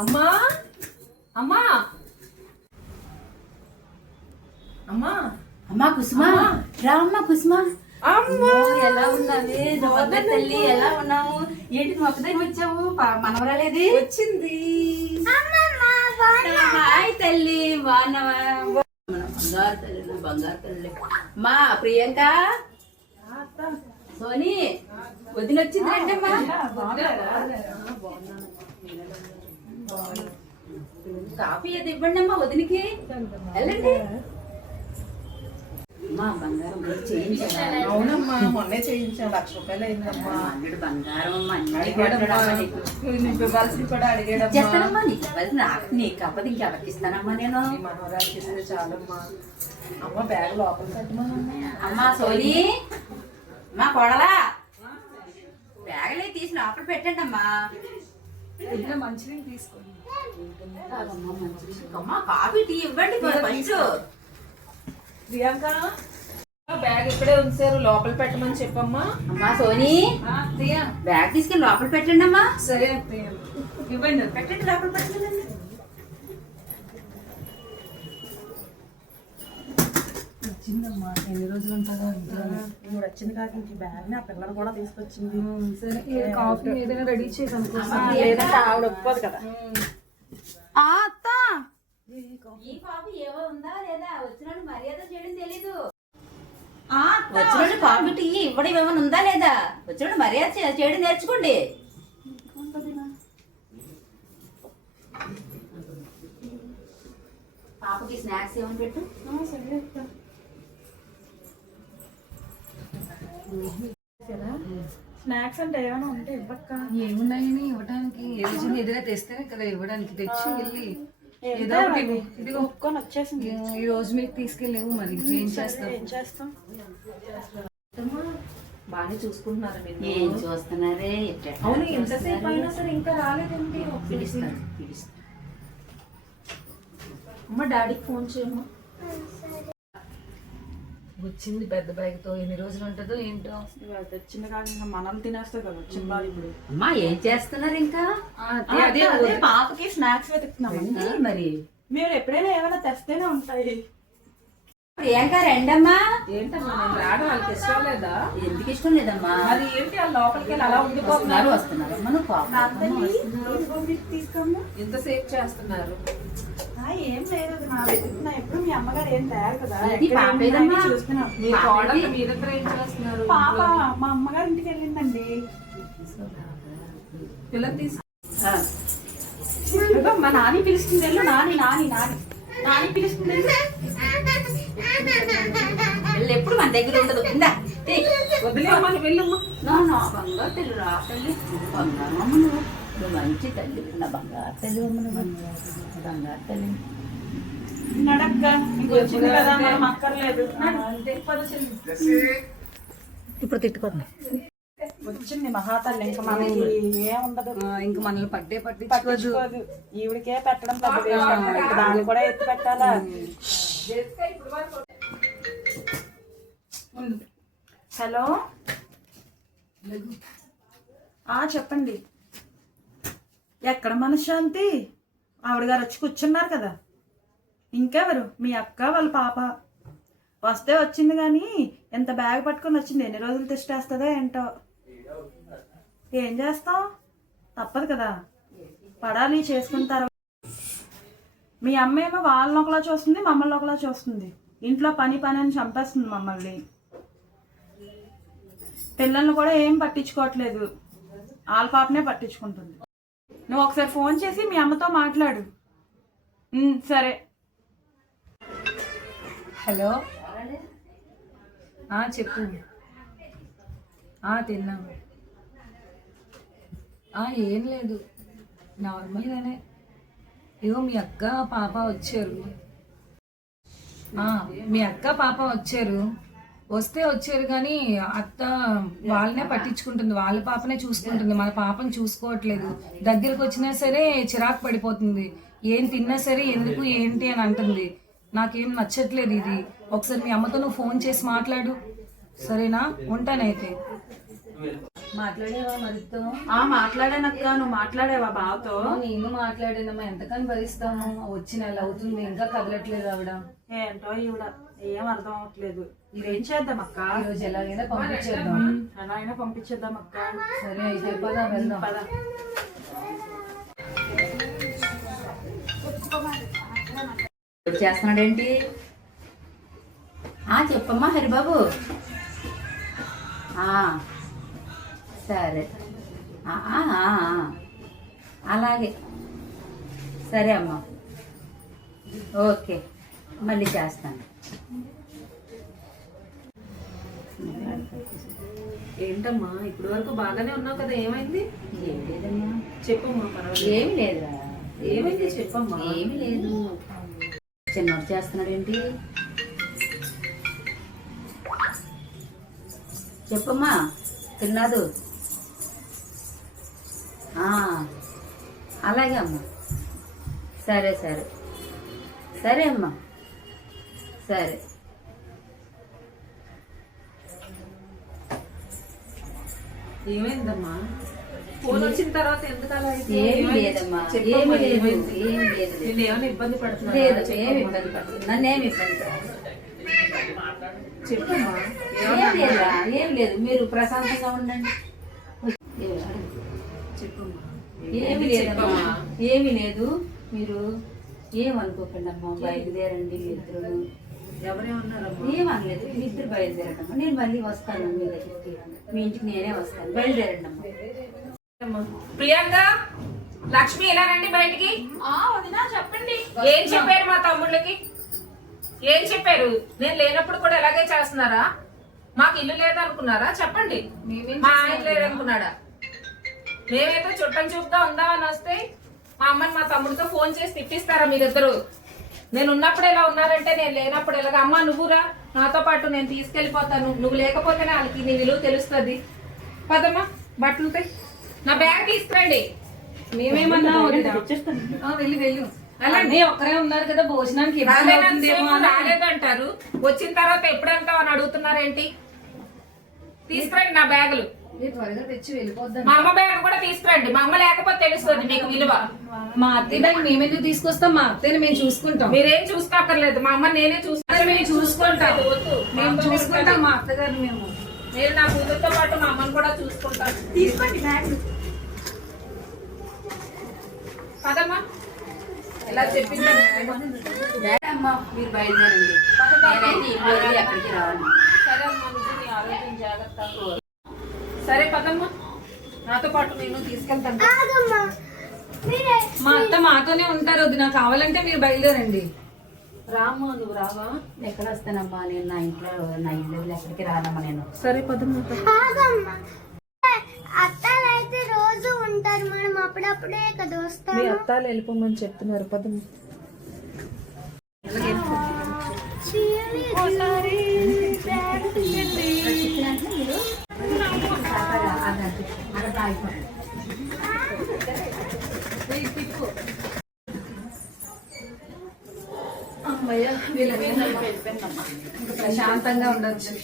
అమ్మా అమ్మా అమ్మా అమ్మా కుసుమా, రా అమ్మా కుసుమా. అమ్మా ఎలా ఉన్నావే తల్లి? ఎలా ఉన్నావు? ఏంటి నువ్వు ఒక్కదాని వచ్చావు? మనవరాలేది వచ్చింది. హాయ్ తల్లి, బాగున్నావా? బంగారు తల్లి, నా బంగారు తల్లి. మా ప్రియాంక, సోని వదిన వచ్చింది రండమ్మా. కాఫీ అది ఇవ్వండి అమ్మా వదినికి. వెళ్ళండి. అమ్మా బంగారం చేయించాను. అవునమ్మా, మొన్నే చేయించాం. 1,00,000 రూపాయలు అయిందమ్మా. అన్నిడు బంగారం అన్ని నువ్వు ఇవ్వాల్సింది కూడా అడిగాడమ్మా. చేస్తానమ్మా. నీకు ఇవ్వాలి, నాకు నీకు కాకపోతే ఇంకెవరికి ఇస్తానమ్మా నేను. నీ మనవరాలకి ఇస్తే చాలమ్మా. అమ్మ బ్యాగ్ లోపల పెట్టమని. అమ్మా సోని, మా కోడలా బ్యాగులే తీసి లోపల పెట్టండి అమ్మా. మంచినీళ్ళు తీసుకోండి. అమ్మా కాఫీ టీ ఇవ్వండి ఫస్ట్. ప్రియాంక బ్యాగ్ ఇక్కడే ఉంచారు, లోపల పెట్టమని చెప్పమ్మా. అమ్మా సోని, బ్యాగ్ తీసుకెళ్ళి లోపల పెట్టండి అమ్మా. సరే ఇవ్వండి. పెట్టండి, లోపల పెట్టండి. వచ్చిందమ్మా, ఎన్ని రోజులు ఉంటుందో ఇప్పుడు వచ్చింది కాక ఇంక బ్యాగ్ ఆ పిల్లలు కూడా తీసుకొచ్చింది. సరే కాఫీ ఏదైనా రెడీ చేసాను, లేదంటే ఆవిడ ఒప్పుకోదు కదా. అత్త, ఈ కాఫీ ఏవో ఉందా లేదా? వచ్చినోడు మర్యాద చేయడం తెలీదు. వచ్చినోడు కాఫీ టీ ఇవ్వడం ఏమైనా ఉందా లేదా? వచ్చినోడు మర్యాద చేయడం నేర్చుకోండి. పాపకి స్నాక్స్ ఏమని పెట్టు. స్నాక్స్ అంటే ఏమైనా ఉంటే ఇవ్వక్క. ఏమున్నాయని ఇవ్వడానికి? ఏ రోజు ఎదురా తెస్తేనే కదా ఇవ్వడానికి. తెచ్చి వెళ్ళి ఏదో ఒకటి ఇదిగో ఒప్పుకొని వచ్చేసింది. ఈ రోజు మీరు తీసుకెళ్ళేవు, మరి ఏం చేస్తాం? ఏం చేస్తాం? బాగానే చూసుకుంటున్నారా మీరు? ఏం చూస్తున్నారే? అవును, ఎంతసేపు అయినా సరే ఇంకా రాలేదండి. పిలుస్తాను. అమ్మ డాడీకి ఫోన్ చేయమ్మా. వచ్చింది పెద్ద బ్యాగ్ తో. ఎన్ని రోజులు ఉంటుందో ఏంటో. తెచ్చింది కాదు, ఇంకా మనం తినేస్తా కదా వచ్చిన బాధ. ఇప్పుడు అమ్మా ఏం చేస్తున్నారు ఇంకా? అదే పాపకి స్నాక్స్ వెతుకుతున్నాం. మరి మీరు ఎప్పుడైనా ఏమైనా తెస్తేనే ఉంటాయి. ప్రియాంక రండమ్మా. ఏంటమ్మా, నేను రావడం వాళ్ళకి ఇష్టం లేదా? ఎందుకు ఇష్టం లేదమ్మా? మరి ఏంటి ఆ లోపలికి వెళ్ళి అలా ఉండిపోతున్నారు? వస్తున్నారు తీసుకోమ్మా. ఎంతసేపు చేస్తున్నారు? ఏం లేదు, నా వెతుకుతున్నా. ఎప్పుడు మీ అమ్మగారు ఏం తయారు కదా, ఇది పాప ఏదమ్మా? చూస్తున్నాం. మీ కోడలు మీ దగ్గర ఏం చేస్తున్నారు? పాప మా అమ్మగారి ఇంటికి వెళ్ళిందండి. పిల్లలు తీసు. మా నాని పిలుస్తుంది. వెళ్ళు. నాని నాని నాని నాని పిలుస్తుంది. ఎప్పుడు మన దగ్గర ఉండదు. ఇందా వదిలేమని వెళ్ళమ్మా. నా బంగారు తల్లి, రా తల్లి. బంగారు అమ్మ నువ్వు మంచి తల్లి. నా బంగారు తల్లి అమ్మ నువ్వు. బంగారు తల్లి. నడక్క వచ్చింది కదా, మనం అక్కర్లేదు. ఇప్పుడు తిట్టుకోండి. వచ్చింది మహాతల్లి, ఇంకా మనకి ఏముండదు. ఇంక మనల్ని పట్టించుకోదు. పట్టించుకోదు. ఈవిడికే పెట్టడం పెద్ద వేస్ట్ అన్నమాట. ఇంకా దాన్ని కూడా ఎత్తి పెట్టాలా? హలో, చెప్పండి. ఎక్కడ మనశ్శాంతి? ఆవిడ గారు వచ్చి కూర్చున్నారు కదా. ఇంకెవరు? మీ అక్క వాళ్ళ పాప వస్తే వచ్చింది, కానీ ఎంత బ్యాగ్ పట్టుకొని వచ్చింది. ఎన్ని రోజులు తెచ్చేస్తుందో ఏంటో. ఏం చేస్తాం, తప్పదు కదా, పడాలి, చేసుకుంటారు. మీ అమ్మ ఏమో వాళ్ళని ఒకలా చూస్తుంది, మమ్మల్ని ఒకలా చూస్తుంది. ఇంట్లో పని అని చంపేస్తుంది మమ్మల్ని. పిల్లల్ని కూడా ఏం పట్టించుకోవట్లేదు, వాళ్ళ పాపనే పట్టించుకుంటుంది. నువ్వు ఒకసారి ఫోన్ చేసి మీ అమ్మతో మాట్లాడు. సరే. హలో, చెప్పు. తిన్నాము. ఏం లేదు, నార్మల్గానే. ఇగో మీ అక్క పాప వచ్చారు. మీ అక్క పాప వచ్చారు. వస్తే వచ్చారు కానీ అత్త వాళ్ళనే పట్టించుకుంటుంది, వాళ్ళ పాపనే చూసుకుంటుంది, మన పాపని చూసుకోవట్లేదు. దగ్గరకు వచ్చినా సరే చిరాకు పడిపోతుంది. ఏం తిన్నా సరే ఎందుకు ఏంటి అని అంటుంది. నాకేం నచ్చట్లేదు ఇది. ఒకసారి మీ అమ్మతో నువ్వు ఫోన్ చేసి మాట్లాడు, సరేనా? ఉంటానైతే. మాట్లాడేవా మరితో? మాట్లాడానక్క. నువ్వు మాట్లాడేవా బావతో? నేను మాట్లాడానమ్మా, ఎంతకని భరిస్తాము? వచ్చి నెల అవుతుంది, ఇంకా కదలట్లేదు ఆవిడ. ఏంటో ఈవిడ ఏం అర్థం అవ్వట్లేదు. ఇదేం చేద్దాం అక్క? ఈరోజు ఎలాగైనా పంపించేద్దాం. ఎలా అయినా పంపించేద్దాం అక్క. సరే అయితే పదా వెళ్దాం. పద. చేస్తున్నాడేంటి? చెప్పమ్మా హరిబాబు. సరే, అలాగే. సరే అమ్మా, ఓకే, మళ్ళీ చేస్తాను. ఏంటమ్మా ఇప్పుడు వరకు బాగానే ఉన్నావు కదా, ఏమైంది? ఏం లేదమ్మా. చెప్పమ్మా. పర్వాలేదు. ఏమి లేదురా. ఏమైంది చెప్పమ్మా. ఏమి లేదు. చిన్నోడు చేస్తున్నాడేంటి? చెప్పమ్మా తిన్నాదు. అలాగే అమ్మా. సరే సరే సరే అమ్మా. సరే. ఏమైందమ్మా? ఫోన్ వచ్చిన తర్వాత ఎందుకు అలా అయితే? ఏమి లేదమ్మా. ఏమి లేదు. ఏమి లేదు. నేను ఏమైనా ఇబ్బంది పడుతున్నా? లేదు, ఏమి ఇబ్బంది పడుతుంది. నన్నేమి ఇబ్బంది పడుతుంది. చెప్పమ్మా. ఏం లేదా, ఏం లేదు. మీరు ప్రశాంతంగా ఉండండి. చెప్పమ్మా. ఏమి లేదమ్మా, ఏమి లేదు. మీరు ఏమనుకోకండి అమ్మా. బయలుదేరండి ఇద్దరు. ఎవరేమన్నారమ్మా? ఏమనలేదు. మీ ఇద్దరు బయలుదేరండి అమ్మా. నేను మళ్ళీ వస్తాను మీ దగ్గరికి. మీ ఇంటికి నేనే వస్తాను. బయలుదేరండి అమ్మా. ప్రియాంక, లక్ష్మి ఇలా రండి బయటికి. చెప్పండి. ఏం చెప్పారు మా తమ్ముళ్ళకి? ఏం చెప్పారు? నేను లేనప్పుడు కూడా ఎలాగే చేస్తున్నారా? మాకు ఇల్లు లేదనుకున్నారా? చెప్పండి. మా ఆయన లేదనుకున్నాడా? మేమైతే చుట్టం చూపుగా ఉందామని వస్తే మా అమ్మని మా తమ్ముడితో ఫోన్ చేసి తిప్పిస్తారా మీరిద్దరు? నేను ఉన్నప్పుడు ఎలా ఉన్నారంటే నేను లేనప్పుడు ఎలాగ? అమ్మ నువ్వురా నాతో పాటు, నేను తీసుకెళ్లిపోతాను. నువ్వు లేకపోతేనే వాళ్ళకి నీ విలువ తెలుస్తుంది. పదమ్మా, బట్టలుతాయి. నా బ్యాగ్ తీసుకురండి. మేమేమన్నా వెళ్ళి వెళ్ళు. అలాగే ఒక్కరే ఉన్నారు కదా, భోజనానికి రాలేదంటారు. వచ్చిన తర్వాత ఎప్పుడు వెళ్తావు అని అడుగుతున్నారేంటి? తీసుకురండి నా బ్యాగులు. త్వరగా తెచ్చి వెళ్ళిపోద్దాం. మా అమ్మ బ్యాగ్ కూడా తీసుకురండి. మా అమ్మ లేకపోతే తెలుస్తుంది మీకు విలువ. మా అత్తయ్య బ్యాగ్ మేమెందుకు తీసుకొస్తాం? మా అత్తయ్యని మేము చూసుకుంటాం. మీరేం చూసుకోక్కర్లేదు. మా అమ్మ నేనే చూసుకుంటాను. మేము చూసుకుంటాం. మేము చూసుకుంటాం మా అత్తగారిని. మేము నేను నా కూతురుతో పాటు మా అమ్మని కూడా చూసుకుంటాను. తీసుకోండి బ్యాగ్. పదమ్మా. ఎలా చెప్పింది అమ్మా మీరు బయలుదేరండి. నేనైతే ఇల్లు వదిలి ఎక్కడికి రావాలి. సరే అమ్మా, నువ్వు నీ ఆరోగ్యం జాగ్రత్త. సరే పదమ్మా, నాతో పాటు నేను తీసుకెళ్తాను. మా అత్త మాతోనే ఉంటారు. వదినా కావాలంటే మీరు బయలుదేరండి. రామ్మా, నువ్వు రావా? ఎక్కడ వస్తానమ్మా? నేను నా ఇల్లు వదిలి ఎక్కడికి రానమ్మా నేను. సరే పదమ్మా. అత్తాలు అయితే రోజు ఉంటారు, మనం అప్పుడప్పుడే కదా వస్తాం. మీ అత్తాలు వెళ్ళిపోమని చెప్తున్నారు. పదమ్మా. అమ్మయ్య, వీళ్ళ ప్రశాంతంగా ఉండొచ్చు.